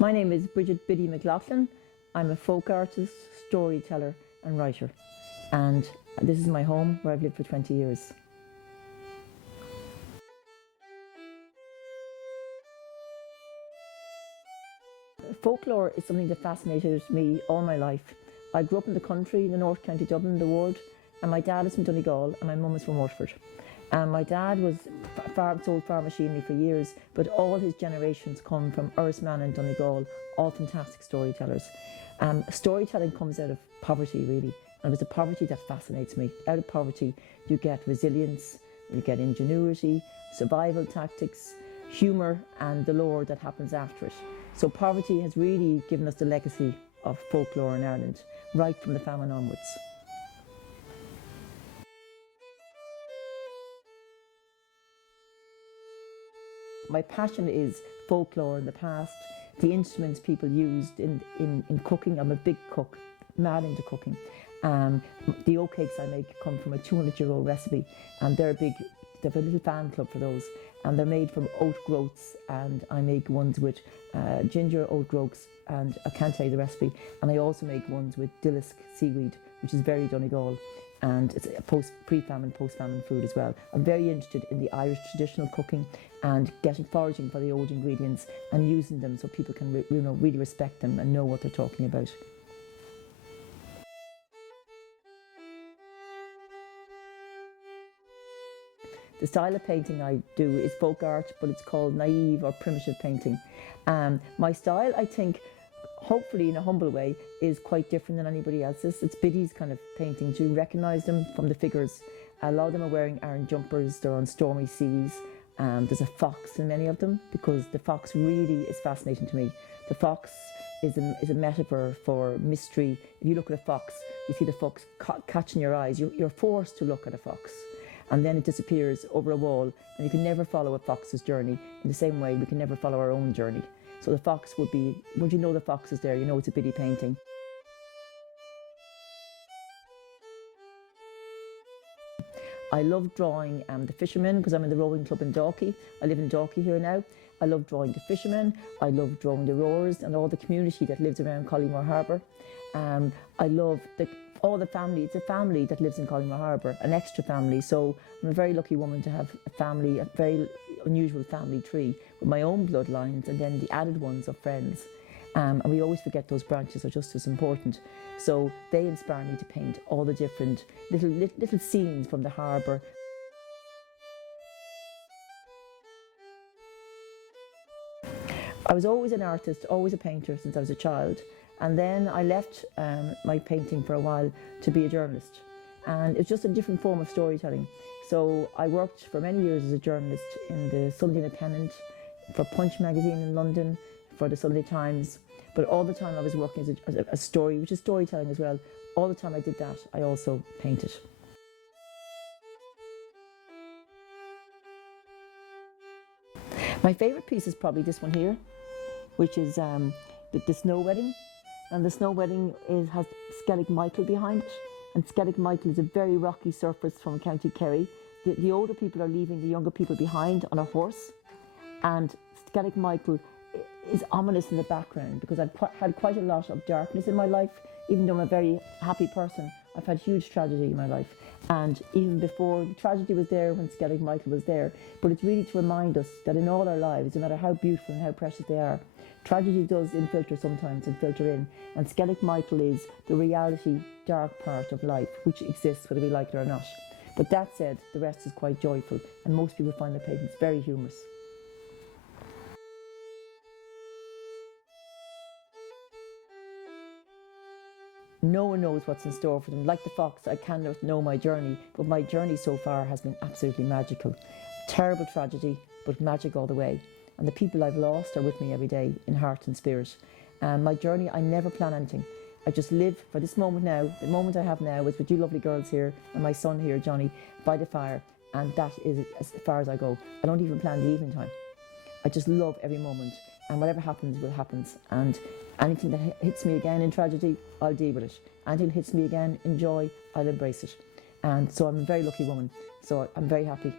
My name is Bridget Biddy McLaughlin. I'm a folk artist, storyteller and writer. And this is my home where I've lived for 20 years. Folklore is something that fascinated me all my life. I grew up in the country, in the North County Dublin, the ward, and my dad is from Donegal and my mum is from Waterford. And my dad was sold farm machinery for years, but all his generations come from Ursman and Donegal, all fantastic storytellers. Storytelling comes out of poverty, really, and it's the poverty that fascinates me. Out of poverty, you get resilience, you get ingenuity, survival tactics, humour, and the lore that happens after it. So poverty has really given us the legacy of folklore in Ireland, right from the famine onwards. My passion is folklore in the past, the instruments people used in cooking. I'm a big cook, mad into cooking. The oatcakes I make come from a 200-year-old recipe, and they have a little fan club for those, and they're made from oat groats, and I make ones with ginger oat groats, and I can't tell you the recipe, and I also make ones with dillisk seaweed, which is very Donegal, and it's a pre-famine, post-famine food as well. I'm very interested in the Irish traditional cooking and foraging for the old ingredients and using them so people can really respect them and know what they're talking about. The style of painting I do is folk art, but it's called naive or primitive painting. My style, I think, hopefully in a humble way, is quite different than anybody else's. It's Biddy's kind of paintings. You recognise them from the figures. A lot of them are wearing iron jumpers, they're on stormy seas. There's a fox in many of them because the fox really is fascinating to me. The fox is a metaphor for mystery. If you look at a fox, you see the fox catching your eyes. You're forced to look at a fox. And then it disappears over a wall, and you can never follow a fox's journey. In the same way, we can never follow our own journey. So the fox would be, once you know the fox is there, you know it's a Biddy painting. I love drawing the fishermen because I'm in the rowing club in Dalkey. I live in Dalkey here now. I love drawing the fishermen. I love drawing the rowers and all the community that lives around Collymore Harbour. I love all the family. It's a family that lives in Collymore Harbour, an extra family. So I'm a very lucky woman to have a family, a very unusual family tree with my own bloodlines and then the added ones of friends. And we always forget those branches are just as important. So they inspire me to paint all the different little scenes from the harbour. I was always an artist, always a painter since I was a child. And then I left my painting for a while to be a journalist. And it's just a different form of storytelling. So I worked for many years as a journalist in the Sunday Independent, for Punch magazine in London, for the Sunday Times. But all the time I was working as a story, which is storytelling as well. All the time I did that, I also painted. My favourite piece is probably this one here, which is the Snow Wedding. And the Snow Wedding has Skellig Michael behind it. And Skellig Michael is a very rocky surface from County Kerry. The older people are leaving the younger people behind on a horse. And Skellig Michael is ominous in the background because I've had quite a lot of darkness in my life. Even though I'm a very happy person, I've had huge tragedy in my life. And even before, the tragedy was there when Skellig Michael was there. But it's really to remind us that in all our lives, no matter how beautiful and how precious they are, tragedy does infiltrate sometimes and filter in. And Skellig Michael is the reality, dark part of life, which exists whether we like it or not. But that said, the rest is quite joyful, and most people find the paintings very humorous. No one knows what's in store for them. Like the fox, I cannot know my journey, but my journey so far has been absolutely magical. Terrible tragedy, but magic all the way. And the people I've lost are with me every day in heart and spirit. My journey, I never plan anything. I just live for this moment now. The moment I have now is with you lovely girls here and my son here, Johnny, by the fire. And that is as far as I go. I don't even plan the evening time. I just love every moment. And whatever happens will happen. And anything that hits me again in tragedy, I'll deal with it. Anything that hits me again in joy, I'll embrace it. And so I'm a very lucky woman. So I'm very happy.